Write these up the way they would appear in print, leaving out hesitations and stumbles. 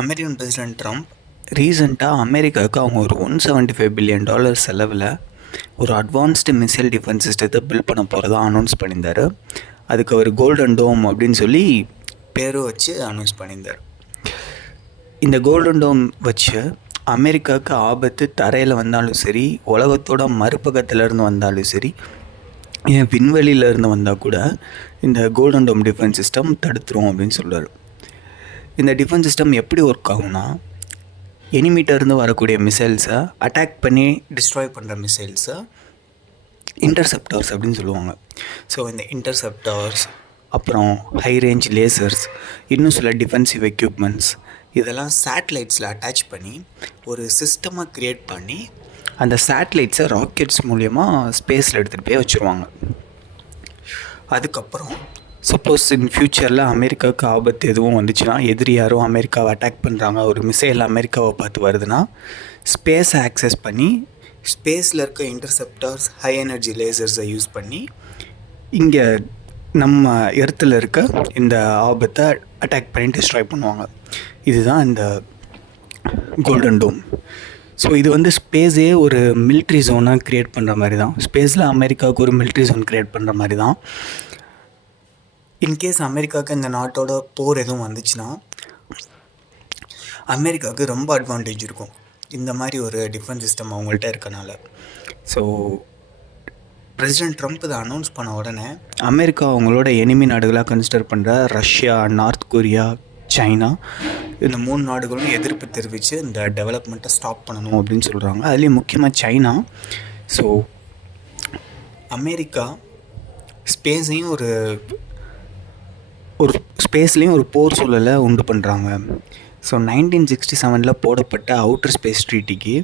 American president Trump ரீசெண்டாக அமெரிக்காவுக்கு அவங்க ஒரு $175 பில்லியன் செலவில் ஒரு அட்வான்ஸ்டு மிசைல் டிஃபென்ஸ் சிஸ்டத்தை பில்ட் பண்ண போகிறதா அனௌன்ஸ் பண்ணியிருந்தார். அதுக்கு அவர் கோல்டன் டோம் அப்படின்னு சொல்லி பேரும் வச்சு அனௌன்ஸ் பண்ணியிருந்தார். இந்த கோல்டன் டோம் வச்சு அமெரிக்காவுக்கு ஆபத்து தரையில் வந்தாலும் சரி, உலகத்தோட மறுபக்கத்திலேருந்து வந்தாலும் சரி, ஏன் விண்வெளியிலேருந்து வந்தால் கூட இந்த கோல்டன் டோம் டிஃபென்ஸ் சிஸ்டம் தடுத்துரும் அப்படின்னு சொல்கிறார். இந்த டிஃபென்ஸ் சிஸ்டம் எப்படி ஒர்க் ஆகும்னா, எனிமீட்டர்ந்து வரக்கூடிய மிசைல்ஸை அட்டாக் பண்ணி டிஸ்ட்ராய் பண்ணுற மிசைல்ஸை இன்டர்செப்டார்ஸ் அப்படின்னு சொல்லுவாங்க. ஸோ இந்த இன்டர்செப்டார்ஸ், அப்புறம் ஹை ரேஞ்ச் லேசர்ஸ், இன்னும் சில டிஃபென்சிவ் எக்யூப்மெண்ட்ஸ், இதெல்லாம் சேட்டலைட்ஸில் அட்டாச் பண்ணி ஒரு சிஸ்டமாக க்ரியேட் பண்ணி அந்த சேட்டலைட்ஸை ராக்கெட்ஸ் மூலயமா ஸ்பேஸில் எடுத்துகிட்டு போய் வச்சுருவாங்க. அதுக்கப்புறம் சப்போஸ் இன் ஃப்யூச்சரில் அமெரிக்காவுக்கு ஆபத்து எதுவும் வந்துச்சுன்னா, எதிரி யாரும் அமெரிக்காவை அட்டாக் பண்ணுறாங்க, ஒரு மிசைல் அமெரிக்காவை பார்த்து வருதுன்னா, ஸ்பேஸை ஆக்சஸ் பண்ணி ஸ்பேஸில் இருக்க இன்டர்செப்டார்ஸ், ஹை எனர்ஜி லேசர்ஸை யூஸ் பண்ணி இங்கே நம்ம எர்த்தில் இருக்க இந்த ஆபத்தை அட்டாக் பண்ணி டிஸ்ட்ராய் பண்ணுவாங்க. இதுதான் இந்த கோல்டன் டோம். ஸோ இது வந்து ஸ்பேஸே ஒரு மிலிட்ரி ஜோனாக க்ரியேட் பண்ணுற மாதிரி தான். ஸ்பேஸில் அமெரிக்காவுக்கு ஒரு மிலிட்ரி ஜோன் க்ரியேட் பண்ணுற மாதிரி தான். இன்கேஸ் அமெரிக்காவுக்கு இந்த நாட்டோட போர் எதுவும் வந்துச்சுன்னா, அமெரிக்காவுக்கு ரொம்ப அட்வான்டேஜ் இருக்கும் இந்த மாதிரி ஒரு டிஃபென்ஸ் சிஸ்டம் அவங்கள்ட்ட இருக்கனால. ஸோ பிரசிடென்ட் ட்ரம்ப் இதை அனௌன்ஸ் பண்ண உடனே அமெரிக்கா அவங்களோட எனிமி நாடுகளாக கன்சிடர் பண்ணுற ரஷ்யா, நார்த் கொரியா, சைனா, இந்த 3 நாடுகளும் எதிர்ப்பு தெரிவித்து இந்த டெவலப்மெண்ட்டை ஸ்டாப் பண்ணணும் அப்படின்னு சொல்கிறாங்க. அதுலேயும் முக்கியமாக சைனா. ஸோ அமெரிக்கா ஸ்பேஸையும் ஒரு ஸ்பேஸ்லேயும் ஒரு போர் சூழலை உண்டு பண்ணுறாங்க. ஸோ 1967 போடப்பட்ட அவுட்டர் ஸ்பேஸ் ட்ரீட்டிக்கு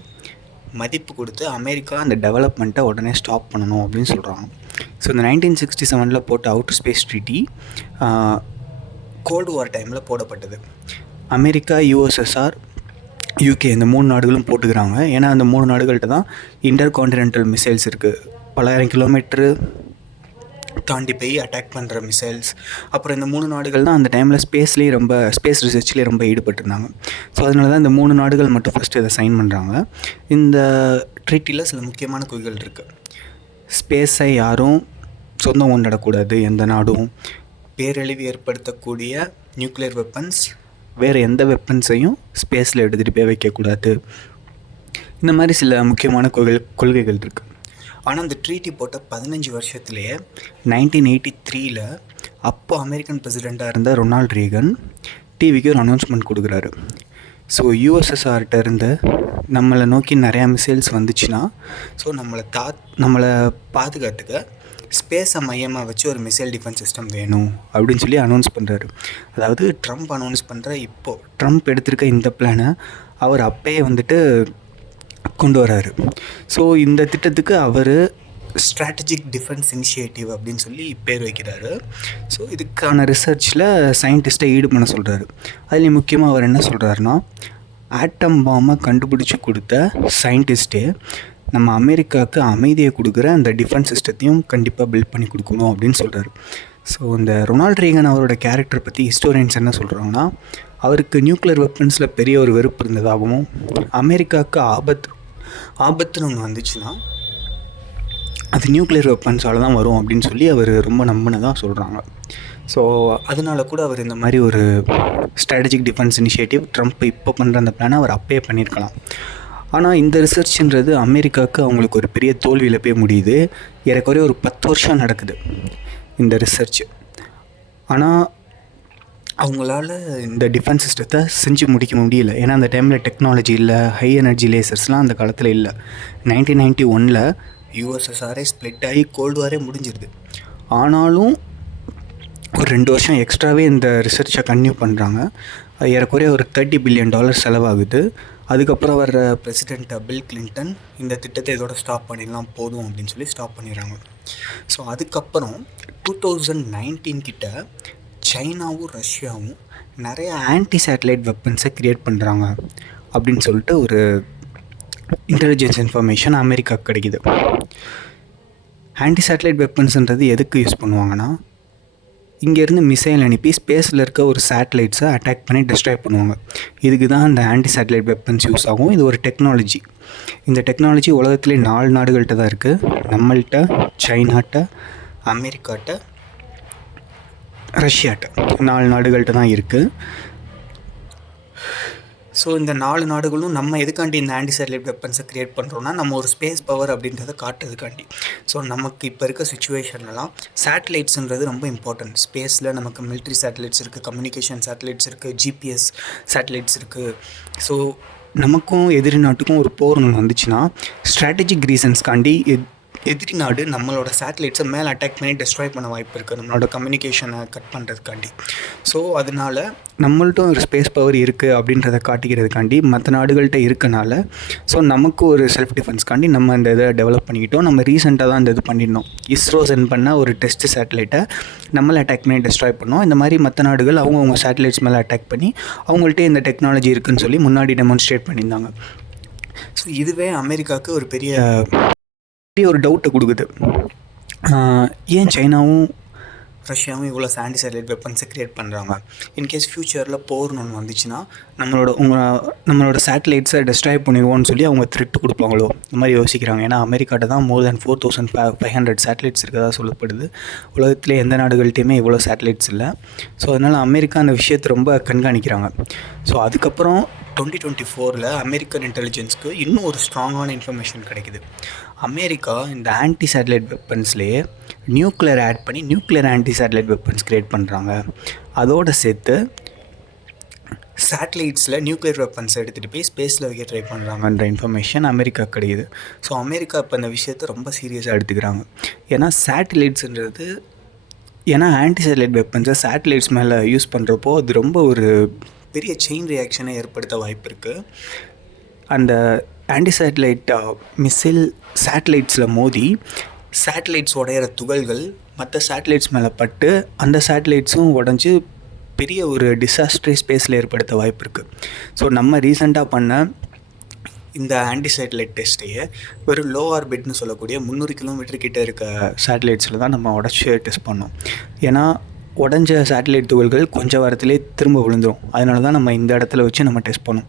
மதிப்பு கொடுத்து அமெரிக்கா அந்த டெவலப்மெண்ட்டை உடனே ஸ்டாப் பண்ணணும் அப்படின்னு சொல்கிறாங்க. ஸோ இந்த 1967 போட்ட அவுட்டர் ஸ்பேஸ் ட்ரீட்டி கோல்டு வார் டைமில் போடப்பட்டது. அமெரிக்கா, யூஎஸ்எஸ்ஆர், யூகே இந்த 3 நாடுகளும் போட்டுக்கிறாங்க. ஏன்னா அந்த 3 நாடுகள்கிட்ட தான் இன்டர் கான்டினென்டல் மிசைல்ஸ் இருக்குது. பலாயிரம் கிலோமீட்ரு தாண்டி போய் அட்டாக் பண்ணுற மிசைல்ஸ். அப்புறம் இந்த 3 நாடுகள் தான் அந்த டைமில் ஸ்பேஸ் ரிசர்ச்லேயே ரொம்ப ஈடுபட்டிருந்தாங்க. ஸோ அதனால தான் இந்த 3 நாடுகள் மட்டும் ஃபஸ்ட்டு இதை சைன் பண்ணுறாங்க. இந்த ட்ரீட்டியில் சில முக்கியமான கொள்கைகள் இருக்குது. ஸ்பேஸை யாரும் சொந்தம் கொண்டாடக்கூடாது, எந்த நாடும். பேரழிவு ஏற்படுத்தக்கூடிய நியூக்ளியர் வெப்பன்ஸ், வேறு எந்த வெப்பன்ஸையும் ஸ்பேஸில் எடுத்துகிட்டு போய் வைக்கக்கூடாது. இந்த மாதிரி சில முக்கியமான கொள்கைகள் இருக்குது. ஆனால் அந்த ட்ரீட்டி போட்ட 15 வருஷத்துலேயே 1983 அப்போ அமெரிக்கன் பிரசிடெண்ட்டாக இருந்த ரொனால்ட் ரீகன் டிவிக்கு ஒரு அனௌன்ஸ்மெண்ட் கொடுக்குறாரு. ஸோ யூஎஸ்எஸ்ஆர்கிட்ட இருந்து நம்மளை நோக்கி நிறையா மிசைல்ஸ் வந்துச்சுன்னா, ஸோ நம்மளை பாதுகாத்துக்க ஸ்பேஸை மையமாக வச்சு ஒரு மிசைல் டிஃபென்ஸ் சிஸ்டம் வேணும் அப்படின்னு சொல்லி அனௌன்ஸ் பண்ணுறாரு. அதாவது ட்ரம்ப் அனௌன்ஸ் பண்ணுற ட்ரம்ப் எடுத்திருக்க இந்த பிளானை அவர் அப்பயே வந்துட்டு கொண்டு வராரு. ஸோ இந்த திட்டத்துக்கு அவர் ஸ்ட்ராட்டஜிக் டிஃபென்ஸ் இனிஷியேட்டிவ் அப்படின்னு சொல்லி பேர் வைக்கிறாரு. ஸோ இதுக்கான ரிசர்ச்சில் சயின்டிஸ்ட்டை ஈடு பண்ண சொல்கிறாரு. அதுலேயும் முக்கியமாக அவர் என்ன சொல்கிறாருன்னா, ஆட்டம் பாம்பை கண்டுபிடிச்சி கொடுத்த சயின்டிஸ்ட்டே நம்ம அமெரிக்காவுக்கு அமைதியை கொடுக்குற அந்த டிஃபென்ஸ் சிஸ்டத்தையும் கண்டிப்பாக பில்ட் பண்ணி கொடுக்கணும் அப்படின்னு சொல்கிறாரு. ஸோ இந்த ரொனால்ட் ரீகன் அவரோட கேரக்டர் பற்றி ஹிஸ்டோரியன்ஸ் என்ன சொல்கிறாங்கன்னா, அவருக்கு நியூக்ளியர் வெப்பன்ஸில் பெரிய ஒரு வெறுப்பு இருந்ததாகவும், அமெரிக்காவுக்கு ஆபத்துன்னு ஒன்று வந்துச்சுன்னா அது நியூக்ளியர் வெப்பன்ஸால் தான் வரும் அப்படின்னு சொல்லி அவர் ரொம்ப நம்பினதாக சொல்கிறாங்க. ஸோ அதனால கூட அவர் இந்த மாதிரி ஒரு ஸ்ட்ராட்டஜிக் டிஃபென்ஸ் இனிஷியேட்டிவ் ட்ரம்ப் இப்போ பண்ணுற அந்த பிளானை அவர் அப்பயே பண்ணியிருக்கலாம். ஆனால் இந்த ரிசர்ச்ன்றது அமெரிக்காவுக்கு அவங்களுக்கு ஒரு பெரிய தோல்வியில் போய் முடியுது. ஏறக்குறைய ஒரு 10 வருஷம் நடக்குது இந்த ரிசர்ச். ஆனால் அவங்களால இந்த டிஃபென்ஸ் சிஸ்டத்தை செஞ்சு முடிக்க முடியல. ஏன்னா அந்த டைமில் டெக்னாலஜி இல்லை, ஹை எனர்ஜி லேசர்ஸ்லாம் அந்த காலத்தில் இல்லை. 1991 யூஎஸ்எஸ்ஆரே ஸ்ப்ளிட் ஆகி கோல்டு வாரே முடிஞ்சிருது. ஆனாலும் ஒரு 2 வருஷம் எக்ஸ்ட்ராவே இந்த ரிசர்ச்சை கன்டினியூ பண்ணுறாங்க. ஏறக்குறைய ஒரு $30 பில்லியன் செலவாகுது. அதுக்கப்புறம் வர்ற பிரசிடெண்ட் பில் கிளின்டன் இந்த திட்டத்தை இதோட ஸ்டாப் பண்ணிடலாம் போதும் அப்படின்னு சொல்லி ஸ்டாப் பண்ணிடுறாங்க. ஸோ அதுக்கப்புறம் 2019 கிட்ட சைனாவும் ரஷ்யாவும் நிறைய ஆன்டி சேட்டலைட் வெப்பன்ஸை க்ரியேட் பண்ணுறாங்க அப்படின்னு சொல்லிட்டு ஒரு இன்டெலிஜென்ஸ் இன்ஃபர்மேஷன் அமெரிக்காவுக்கு கிடைக்கிது. ஆன்டி சேட்டலைட் வெப்பன்ஸ்ன்றது எதுக்கு யூஸ் பண்ணுவாங்கன்னா, இங்கேருந்து மிசைல் அனுப்பி ஸ்பேஸில் இருக்க ஒரு சேட்டலைட்ஸை அட்டாக் பண்ணி டிஸ்ட்ராய் பண்ணுவாங்க. இதுக்கு தான் இந்த ஆன்டி சேட்டலைட் வெப்பன்ஸ் யூஸ் ஆகும். இது ஒரு டெக்னாலஜி. இந்த டெக்னாலஜி உலகத்துலேயே 4 நாடுகள்கிட்ட தான் இருக்குது. நம்மள்கிட்ட, சைனாட்ட, அமெரிக்காட்ட, ரஷ்யாட்ட 4 நாடுகள்கிட்ட தான் இருக்குது. ஸோ இந்த 4 நாடுகளும் நம்ம எதுக்காண்டி இந்த ஆன்டி சேட்டலைட் வெப்பன்ஸை க்ரியேட் பண்ணுறோன்னா, நம்ம ஒரு ஸ்பேஸ் பவர் அப்படின்றத காட்டுறதுக்காண்டி. ஸோ நமக்கு இப்போ இருக்க சுச்சுவேஷன்லாம் சேட்டலைட்ஸுன்றது ரொம்ப இம்பார்ட்டன்ட். ஸ்பேஸில் நமக்கு மிலிட்ரி சேட்டலைட்ஸ் இருக்குது, கம்யூனிகேஷன் சேட்டலைட்ஸ் இருக்குது, ஜிபிஎஸ் சேட்டலைட்ஸ் இருக்குது. ஸோ நமக்கும் எதிரி நாட்டுக்கும் ஒரு போர் ஒன்று வந்துச்சுன்னா, ஸ்ட்ராட்டஜிக் ரீசன்ஸ்க்காண்டி எதிரி நாடு நம்மளோட சேட்டலைட்ஸை மேலே அட்டாக் பண்ணி டெஸ்ட்ராய் பண்ண வாய்ப்பு இருக்குது, நம்மளோட கம்யூனிகேஷனை கட் பண்ணுறதுக்காண்டி. ஸோ அதனால் நம்மள்ட்டும் ஒரு ஸ்பேஸ் பவர் இருக்குது அப்படின்றத காட்டிக்கிறதுக்காண்டி மற்ற நாடுகள்கிட்ட இருக்கனால, ஸோ நமக்கு ஒரு செல்ஃப் டிஃபென்ஸ்க்காண்டி நம்ம இந்த இதை டெவலப் பண்ணிக்கிட்டோம். நம்ம ரீசெண்டாக தான் இந்த இது பண்ணியிருந்தோம். இஸ்ரோ சென்ட் பண்ண ஒரு டெஸ்ட் சேட்டலைட்டை நம்மளை அட்டாக் பண்ணி டெஸ்ட்ராய் பண்ணோம். இந்த மாதிரி மற்ற நாடுகள் அவங்கவுங்க சேட்டலைட்ஸ் மேலே அட்டாக் பண்ணி அவங்கள்ட்ட இந்த டெக்னாலஜி இருக்குதுன்னு சொல்லி முன்னாடி டெமான்ஸ்ட்ரேட் பண்ணியிருந்தாங்க. ஸோ இதுவே அமெரிக்காவுக்கு ஒரு பெரிய ஒரு டவுட்டை கொடுக்குது. ஏன் சைனாவும் ரஷ்யாவும் இவ்வளோ ஆன்டி சேட்டலைட் வெப்பன்ஸை க்ரியேட் பண்ணுறாங்க? இன்கேஸ் ஃப்யூச்சரில் போர்னு ஒன்று வந்துச்சுன்னா நம்மளோட சேட்டலைட்ஸை டெஸ்ட்ராய் பண்ணிடுவோன்னு சொல்லி அவங்க த்ரெட் கொடுப்பாங்களோ, இந்த மாதிரி யோசிக்கிறாங்க. ஏன்னா அமெரிக்காட்ட தான் மோர் தென் 4500 சேட்டலைட்ஸ் இருக்கிறதா சொல்லப்படுது. உலகத்திலே எந்த நாடுகள்கிட்டையுமே இவ்வளோ சேட்டலைட்ஸ் இல்லை. ஸோ அதனால் அமெரிக்கா அந்த விஷயத்தை ரொம்ப கண்காணிக்கிறாங்க. ஸோ அதுக்கப்புறம் 2024 அமெரிக்கன் இன்டெலிஜென்ஸ்க்கு இன்னும் ஒரு ஸ்ட்ராங்கான இன்ஃபர்மேஷன் கிடைக்குது. அமெரிக்கா இந்த ஆன்டி சேட்டலைட் வெப்பன்ஸ்லேயே நியூக்ளியர் ஆட் பண்ணி nuclear anti satellite weapons create பண்ணுறாங்க. அதோடு சேர்த்து சேட்டலைட்ஸில் நியூக்ளியர் வெப்பன்ஸ் எடுத்துகிட்டு போய் ஸ்பேஸில் வைக்க ட்ரை பண்ணுறாங்கன்ற இன்ஃபர்மேஷன் அமெரிக்கா கிடைக்குது. ஸோ அமெரிக்கா இப்போ இந்த விஷயத்தை ரொம்ப சீரியஸாக எடுத்துக்கிறாங்க. ஏன்னா சேட்டலைட்ஸுன்றது ஆன்டி சேட்டலைட் வெப்பன்ஸை சேட்டலைட்ஸ் மேலே யூஸ் பண்ணுறப்போ அது ரொம்ப ஒரு பெரிய செயின் ரியாக்ஷனை ஏற்படுத்த வாய்ப்பு இருக்குது. அந்த ஆன்டி சேட்டலைட் மிசைல் சேட்டலைட்ஸில் மோதி சேட்டலைட்ஸ் உடையிற துகள்கள் மற்ற சேட்டலைட்ஸ் மேலே பட்டு அந்த சேட்டலைட்ஸும் உடஞ்சி பெரிய ஒரு டிசாஸ்ட்ரி ஸ்பேஸில் ஏற்படுத்த வாய்ப்பு இருக்குது. ஸோ நம்ம ரீசெண்டாக பண்ண இந்த ஆன்டி சேட்டலைட் டெஸ்ட்டையே வெறும் லோ ஆர்பிட்னு சொல்லக்கூடிய 300 கிலோமீட்டர் கிட்டே இருக்க சேட்டலைட்ஸில் தான் நம்ம உடச்சி டெஸ்ட் பண்ணோம். ஏன்னா உடஞ்ச சேட்டலைட் துகள்கள் கொஞ்சம் வாரத்திலே திரும்ப விழுந்துடும். அதனால தான் நம்ம இந்த இடத்துல வச்சு நம்ம டெஸ்ட் பண்ணோம்.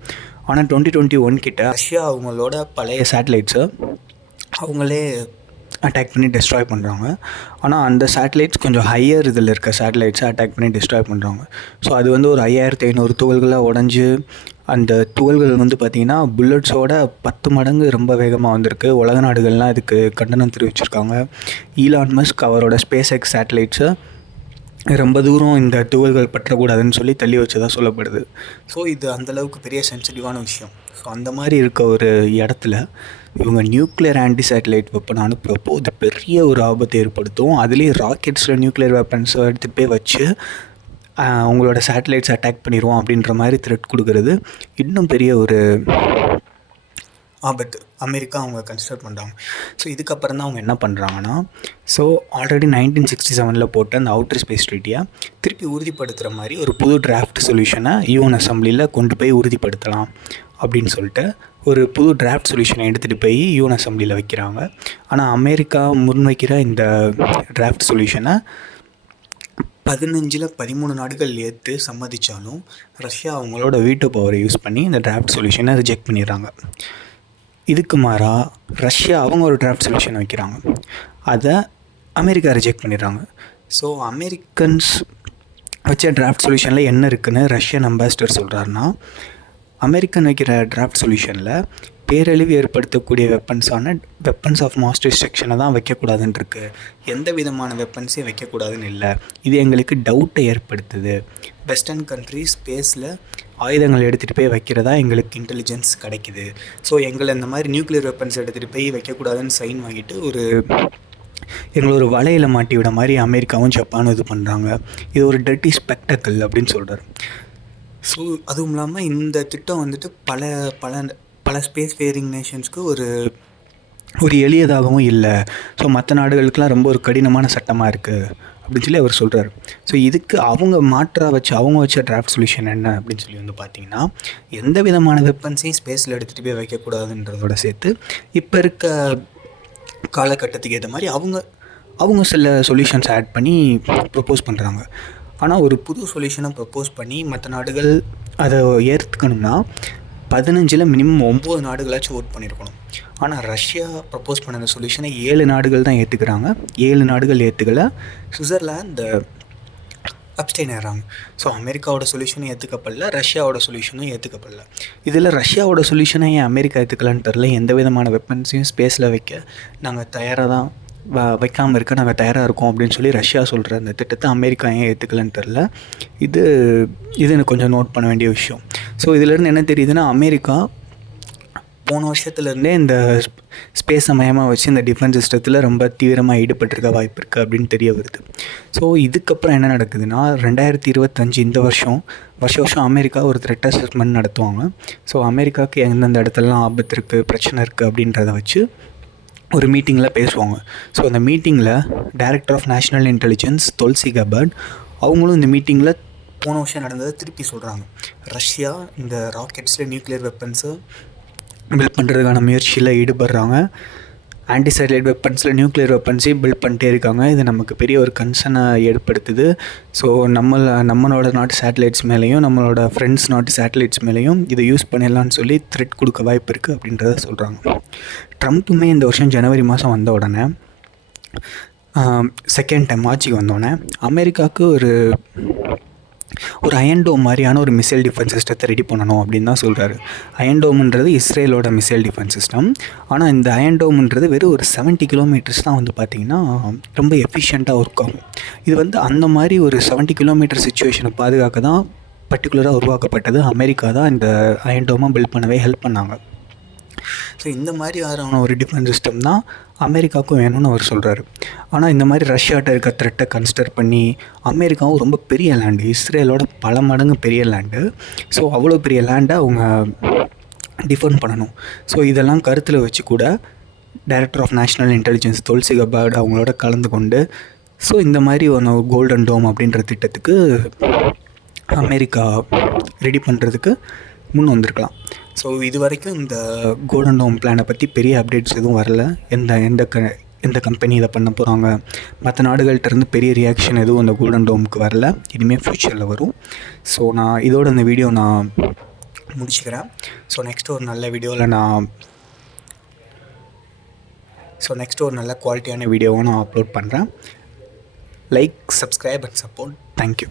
ஆனால் 2021 கிட்ட ரஷ்யா அவங்களோட பழைய சேட்டலைட்ஸை அவங்களே அட்டாக் பண்ணி டெஸ்ட்ராய் பண்ணுறாங்க. ஆனால் அந்த சேட்டலைட்ஸ் கொஞ்சம் ஹையர் இதில் இருக்க சேட்டலைட்ஸை அட்டாக் பண்ணி டெஸ்ட்ராய் பண்ணுறாங்க. ஸோ அது ஒரு 5500 துகள்களாக உடஞ்சி அந்த துகள்கள் பார்த்திங்கன்னா புல்லட்ஸோட 10 மடங்கு ரொம்ப வேகமாக வந்திருக்கு. உலக நாடுகள்லாம் இதுக்கு கண்டனம் தெரிவிச்சிருக்காங்க. ஈலான் மஸ்க் அவரோட ஸ்பேஸ் எக்ஸ் சேட்டலைட்ஸை ரொம்ப தூரம் இந்த துகள்கள் பற்றக்கூடாதுன்னு சொல்லி தள்ளி வச்சதாக சொல்லப்படுது. ஸோ இது அந்தளவுக்கு பெரிய சென்சிட்டிவான விஷயம். ஸோ அந்த மாதிரி இருக்க ஒரு இடத்துல இவங்க நியூக்ளியர் ஆன்டி சேட்டலைட் வெப்பன் அனுப்புகிறப்போ அது பெரிய ஒரு ஆபத்தை ஏற்படுத்தும். அதுலேயும் ராக்கெட்ஸில் நியூக்ளியர் வெப்பன்ஸை எடுத்துகிட்டு போய் வச்சு அவங்களோட சேட்டலைட்ஸ் அட்டாக் பண்ணிடுவோம் அப்படின்ற மாதிரி த்ரெட் கொடுக்கறது இன்னும் பெரிய ஒரு ஆபத்து அமெரிக்கா அவங்க கன்சிடர் பண்ணுறாங்க. ஸோ இதுக்கப்புறம் தான் அவங்க என்ன பண்ணுறாங்கன்னா, ஸோ ஆல்ரெடி 1967 போட்ட அந்த அவுட்டர் ஸ்பேஸ் ட்ரீட்டியை திருப்பி உறுதிப்படுத்துகிற மாதிரி ஒரு புது டிராஃப்ட் சொல்யூஷனை யூஎன் அசம்பிளியில் கொண்டு போய் உறுதிப்படுத்தலாம் அப்படின்னு சொல்லிட்டு ஒரு புது டிராஃப்ட் சொல்யூஷனை எடுத்துகிட்டு போய் யூஎன் அசம்பிளியில் வைக்கிறாங்க. ஆனால் அமெரிக்கா முன்வைக்கிற இந்த டிராஃப்ட் சொல்யூஷனை 13 நாடுகள் ஏற்று சம்மதித்தாலும் ரஷ்யா அவங்களோட வீட்டோ பவரை யூஸ் பண்ணி இந்த டிராஃப்ட் சொல்யூஷனை ரிஜெக்ட் பண்ணிடுறாங்க. இதுக்கு மாறாக ரஷ்யா அவங்க ஒரு டிராஃப்ட் சொல்யூஷன் வைக்கிறாங்க, அதை அமெரிக்கா ரிஜெக்ட் பண்ணிடுறாங்க. ஸோ அமெரிக்கன்ஸ் வச்ச டிராஃப்ட் சொல்யூஷனில் என்ன இருக்குதுன்னு ரஷ்யன் அம்பாசிடர் சொல்கிறாருன்னா, அமெரிக்கன் வைக்கிற டிராஃப்ட் சொல்யூஷனில் பேரழிவு ஏற்படுத்தக்கூடிய வெப்பன்ஸ் ஆஃப் மாஸ் டிஸ்ட்ரக்ஷனை தான் வைக்கக்கூடாதுன்னு இருக்குது. எந்த விதமான வெப்பன்ஸையும் வைக்கக்கூடாதுன்னு இல்லை. இது எங்களுக்கு டவுட்டை ஏற்படுத்துது. வெஸ்டர்ன் கண்ட்ரிஸ் ஸ்பேஸில் ஆயுதங்கள் எடுத்துகிட்டு போய் வைக்கிறதா எங்களுக்கு இன்டெலிஜென்ஸ் கிடைக்குது. ஸோ எங்களை இந்த மாதிரி நியூக்ளியர் வெப்பன்ஸ் எடுத்துகிட்டு போய் வைக்கக்கூடாதுன்னு சைன் வாங்கிட்டு எங்களை ஒரு வலையில் மாட்டி விட மாதிரி அமெரிக்காவும் ஜப்பானும் இது பண்ணுறாங்க. இது ஒரு டர்ட்டி ஸ்பெக்டக்கிள் அப்படின்னு சொல்கிறார். ஸோ அதுவும் இல்லாமல் இந்த திட்டம் பல பல பல ஸ்பேஸ் ஃபேரிங் நேஷன்ஸ்க்கு ஒரு எளியதாகவும் இல்லை. ஸோ மற்ற நாடுகளுக்கெலாம் ரொம்ப ஒரு கடினமான சட்டமாக இருக்குது அப்படின்னு சொல்லி அவர் சொல்கிறார். ஸோ இதுக்கு அவங்க அவங்க வச்ச டிராஃப்ட் சொல்யூஷன் என்ன அப்படின்னு சொல்லி பார்த்திங்கன்னா, எந்த விதமான வெப்பன்ஸையும் ஸ்பேஸில் எடுத்துகிட்டு போய் வைக்கக்கூடாதுன்றதோட சேர்த்து இப்போ இருக்க காலகட்டத்துக்கு ஏற்ற மாதிரி அவங்க சில சொல்யூஷன்ஸ் ஆட் பண்ணி ப்ரப்போஸ் பண்ணுறாங்க. ஆனால் ஒரு புது சொல்யூஷனை ப்ரப்போஸ் பண்ணி மற்ற நாடுகள் அதை ஏற்றுக்கணும்னா 15ல் மினிமம் 9 நாடுகளாச்சும் ஓட் பண்ணியிருக்கணும். ஆனால் ரஷ்யா ப்ரப்போஸ் பண்ண அந்த சொல்யூஷனை 7 நாடுகள் தான் ஏற்றுக்கிறாங்க. 7 நாடுகள் ஏற்றுக்கலை. சுவிட்சர்லாந்து அப்ஸ்டெயின் ஆகிறாங்க. ஸோ அமெரிக்காவோட சொல்யூஷனும் ஏற்றுக்கப்படல, ரஷ்யாவோட சொல்யூஷனும் ஏற்றுக்கப்படல. இதில் ரஷ்யாவோட சொல்யூஷனை ஏன் அமெரிக்கா ஏற்றுக்கலான்னு தெரில. எந்த விதமான வெப்பன்ஸையும் ஸ்பேஸில் வைக்க நாங்கள் தயாராக தான் வைக்காமல் இருக்க நாங்கள் தயாராக இருக்கோம் அப்படின்னு சொல்லி ரஷ்யா சொல்கிற அந்த திட்டத்தை அமெரிக்கா ஏன் ஏற்றுக்கலன்னு தெரில. இது எனக்கு கொஞ்சம் நோட் பண்ண வேண்டிய விஷயம். ஸோ இதிலேருந்து என்ன தெரியுதுன்னா, அமெரிக்கா போன வருஷத்துலேருந்தே இந்த ஸ்பேஸை மையமாக வச்சு இந்த டிஃபென்ஸ் சிஸ்டத்தில் ரொம்ப தீவிரமாக ஈடுபட்டிருக்க வாய்ப்பு இருக்குது அப்படின்னு தெரிய வருது. ஸோ இதுக்கப்புறம் என்ன நடக்குதுன்னா, 2025 இந்த வருஷம் அமெரிக்கா ஒரு த்ரெட் அசஸ்மெண்ட் நடத்துவாங்க. ஸோ அமெரிக்காவுக்கு எந்தெந்த இடத்துலலாம் ஆபத்து இருக்குது, பிரச்சனை இருக்குது அப்படின்றத வச்சு ஒரு மீட்டிங்கில் பேசுவாங்க. ஸோ அந்த மீட்டிங்கில் director of national intelligence Tulsi Gabbard அவங்களும் இந்த மீட்டிங்கில் போன வருஷம் நடந்ததை திருப்பி சொல்கிறாங்க. ரஷ்யா இந்த ராக்கெட்ஸில் நியூக்ளியர் வெப்பன்ஸை பில்ட் பண்ணுறதுக்கான முயற்சியில் ஈடுபடுறாங்க. ஆன்டி சேட்டலைட் வெப்பன்ஸில் நியூக்ளியர் வெப்பன்ஸையும் பில்ட் பண்ணிட்டே இருக்காங்க. இது நமக்கு பெரிய ஒரு கன்சர்னை ஏற்படுத்துது. ஸோ நம்மளோட நாட்டு சேட்டலைட்ஸ் மேலேயும் நம்மளோட ஃப்ரெண்ட்ஸ் நாட்டு சேட்டலைட்ஸ் மேலேயும் இதை யூஸ் பண்ணிடலான்னு சொல்லி த்ரெட் கொடுக்க வாய்ப்பு இருக்குது அப்படின்றத சொல்கிறாங்க. ட்ரம்ப்புமே இந்த வருஷம் ஜனவரி மாதம் வந்த உடனே செகண்ட் டைம் ஆட்சிக்கு வந்தோடனே அமெரிக்காவுக்கு ஒரு அயன் டோம் மாதிரியான ஒரு மிசைல் டிஃபென்ஸ் சிஸ்டத்தை ரெடி பண்ணணும் அப்படின்னு தான் சொல்கிறாரு. அயன் டோம்ன்றது இஸ்ரேலோட மிசைல் டிஃபென்ஸ் சிஸ்டம். ஆனால் இந்த அயன் டோம்ன்றது வெறும் ஒரு 70 கிலோமீட்டர்ஸ் தான் பார்த்திங்கன்னா ரொம்ப எஃபிஷியண்ட்டாக ஒர்க் ஆகும். இது அந்த மாதிரி ஒரு 70 கிலோமீட்டர் சிச்சுவேஷனை பாதுகாக்க தான் பர்டிகுலராக உருவாக்கப்பட்டது. அமெரிக்கா தான் இந்த அயன் டோமை பில்ட் பண்ணவே ஹெல்ப் பண்ணாங்க. ஸோ இந்த மாதிரி ஆன ஒரு டிஃபென்ஸ் சிஸ்டம் தான் அமெரிக்காவுக்கும் வேணும்னு அவர் சொல்கிறாரு. ஆனால் இந்த மாதிரி ரஷ்யாட்ட இருக்க த்ரெட்டை கன்சிடர் பண்ணி அமெரிக்காவும் ரொம்ப பெரிய லேண்டு, இஸ்ரேலோட பல மடங்கு பெரிய லேண்டு. ஸோ அவ்வளோ பெரிய லேண்டை அவங்க டிஃபெண்ட் பண்ணணும். ஸோ இதெல்லாம் கருத்தில் வச்சு கூட director of national intelligence Tulsi Gabbard அவங்களோட கலந்து கொண்டு ஸோ இந்த மாதிரி ஒன்று கோல்டன் டோம் அப்படின்ற திட்டத்துக்கு அமெரிக்கா ரெடி பண்ணுறதுக்கு முன் வந்திருக்கலாம். ஸோ இது வரைக்கும் இந்த கோல்டன் டோம் பிளானை பற்றி பெரிய அப்டேட்ஸ் எதுவும் வரல. எந்த கம்பெனி இதை பண்ண போகிறாங்க, மற்ற நாடுகள்கிட்டருந்து பெரிய ரியாக்ஷன் எதுவும் அந்த கோல்டன் டோமுக்கு வரல. இனிமேல் ஃப்யூச்சரில் வரும். ஸோ நான் இதோட இந்த வீடியோ நான் முடிச்சுக்கிறேன். ஸோ நெக்ஸ்ட்டு ஒரு நல்ல வீடியோவில் ஒரு நல்ல குவாலிட்டியான வீடியோவை நான் அப்லோட் பண்ணுறேன். Like, subscribe and support. Thank you.